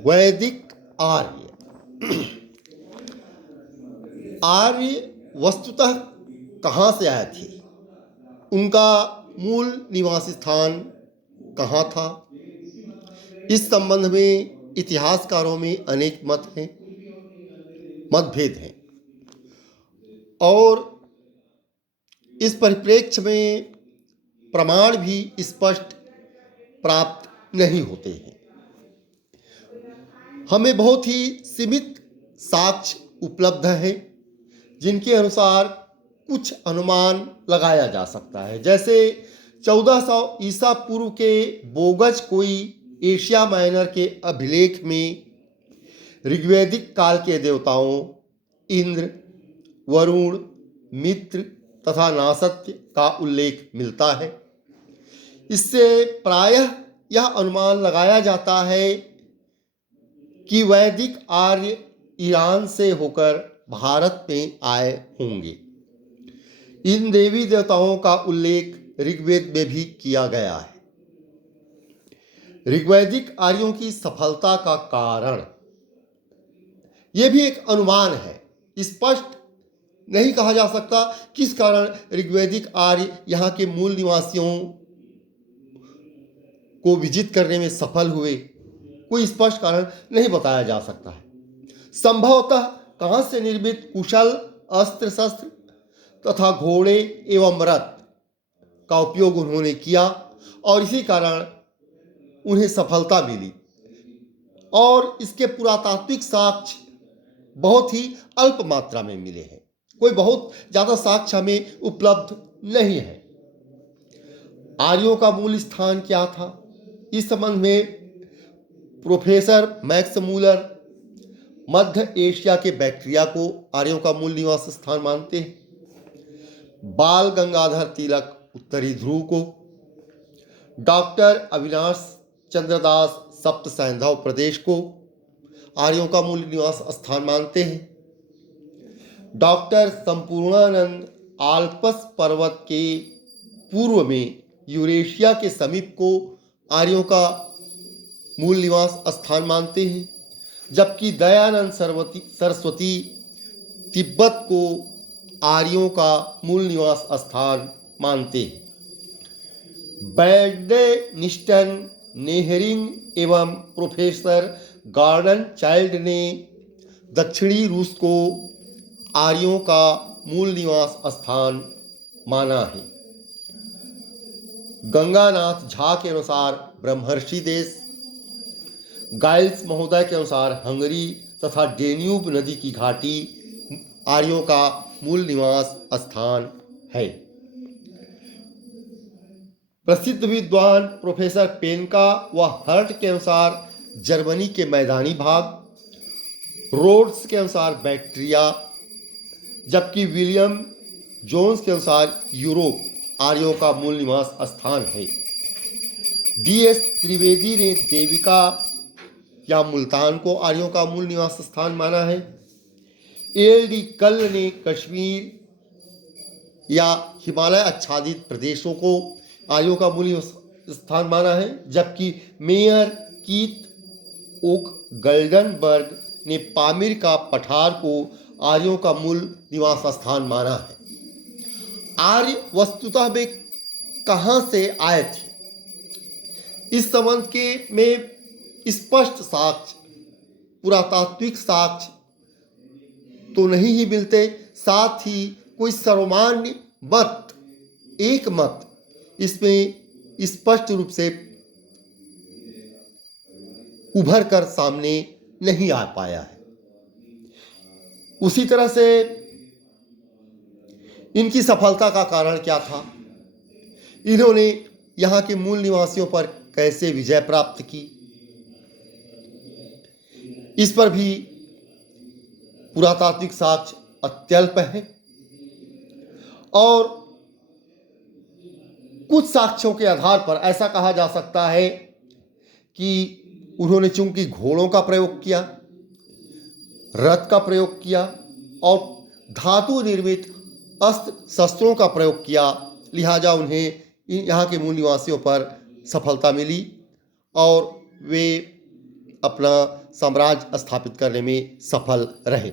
वैदिक आर्य। आर्य वस्तुतः कहाँ से आए थे, उनका मूल निवास स्थान कहाँ था, इस संबंध में इतिहासकारों में अनेक मतभेद हैं और इस परिप्रेक्ष्य में प्रमाण भी स्पष्ट प्राप्त नहीं होते हैं। हमें बहुत ही सीमित साक्ष्य उपलब्ध है जिनके अनुसार कुछ अनुमान लगाया जा सकता है। जैसे 1400 ईसा पूर्व के बोगज कोई एशिया माइनर के अभिलेख में ऋग्वैदिक काल के देवताओं इंद्र, वरुण, मित्र तथा नासत्य का उल्लेख मिलता है। इससे प्रायः यह अनुमान लगाया जाता है कि वैदिक आर्य ईरान से होकर भारत में आए होंगे। इन देवी देवताओं का उल्लेख ऋग्वेद में भी किया गया है। ऋग्वैदिक आर्यों की सफलता का कारण यह भी एक अनुमान है। स्पष्ट नहीं कहा जा सकता किस कारण ऋग्वैदिक आर्य यहाँ के मूल निवासियों को विजित करने में सफल हुए, कोई स्पष्ट कारण नहीं बताया जा सकता है। संभवतः कहाँ से निर्मित कुशल अस्त्र शस्त्र तथा घोड़े एवं रथ का उपयोग उन्होंने किया और इसी कारण उन्हें सफलता मिली, और इसके पुरातात्विक साक्ष्य बहुत ही अल्प मात्रा में मिले हैं। कोई बहुत ज़्यादा साक्ष्य हमें उपलब्ध नहीं है। आर्यों का मूल स्थान क्या था, इस संबंध में प्रोफेसर मैक्स मूलर मध्य एशिया के बैक्ट्रिया को आर्यों का मूल निवास स्थान मानते हैं, बाल गंगाधर तिलक उत्तरी ध्रुव को, डॉक्टर अविनाश चंद्र दास सप्त सैंधव प्रदेश को आर्यों का मूल निवास स्थान मानते हैं, डॉक्टर संपूर्णानंद आल्पस पर्वत के पूर्व में यूरेशिया के समीप को आर्यों का मूल निवास स्थान मानते हैं, जबकि दयानंद सरस्वती तिब्बत को आर्यों का मूल निवास स्थान मानते हैं। बैडनिस्टन, नेहरिंग एवं प्रोफेसर गॉर्डन चाइल्ड ने दक्षिणी रूस को आर्यों का मूल निवास स्थान माना है। गंगानाथ झा के अनुसार ब्रह्मर्षि देश, गाइल्स महोदय के अनुसार हंगरी तथा डेन्यूब नदी की घाटी आर्यों का मूल निवास स्थान है। प्रसिद्ध विद्वान प्रोफेसर पेनका व हर्ट के अनुसार जर्मनी के मैदानी भाग, रोड्स के अनुसार बैक्ट्रिया, जबकि विलियम जोन्स के अनुसार यूरोप आर्यों का मूल निवास स्थान है। DS त्रिवेदी ने देविका या मुल्तान को आर्यों का मूल निवास स्थान माना है। ALD कल्ल ने कश्मीर या हिमालय आच्छादित प्रदेशों को आर्यों का मूल निवास स्थान माना है, जबकि मेयर कीथ ओक गल्डनबर्ग ने पामीर का पठार को आर्यों का मूल निवास स्थान माना है। आर्य वस्तुतः वे कहाँ से आए थे, इस संबंध के में स्पष्ट साक्ष्य, पुरातात्विक साक्ष्य तो नहीं ही मिलते, साथ ही कोई सर्वमान्य मत, एक मत इसमें स्पष्ट रूप से उभर कर सामने नहीं आ पाया है। उसी तरह से इनकी सफलता का कारण क्या था, इन्होंने यहाँ के मूल निवासियों पर कैसे विजय प्राप्त की, इस पर भी पुरातात्विक साक्ष्य अत्यल्प है। और कुछ साक्ष्यों के आधार पर ऐसा कहा जा सकता है कि उन्होंने चूंकि घोड़ों का प्रयोग किया, रथ का प्रयोग किया और धातु निर्मित अस्त्र शस्त्रों का प्रयोग किया, लिहाजा उन्हें यहाँ के मूल निवासियों पर सफलता मिली और वे अपना साम्राज्य स्थापित करने में सफल रहे।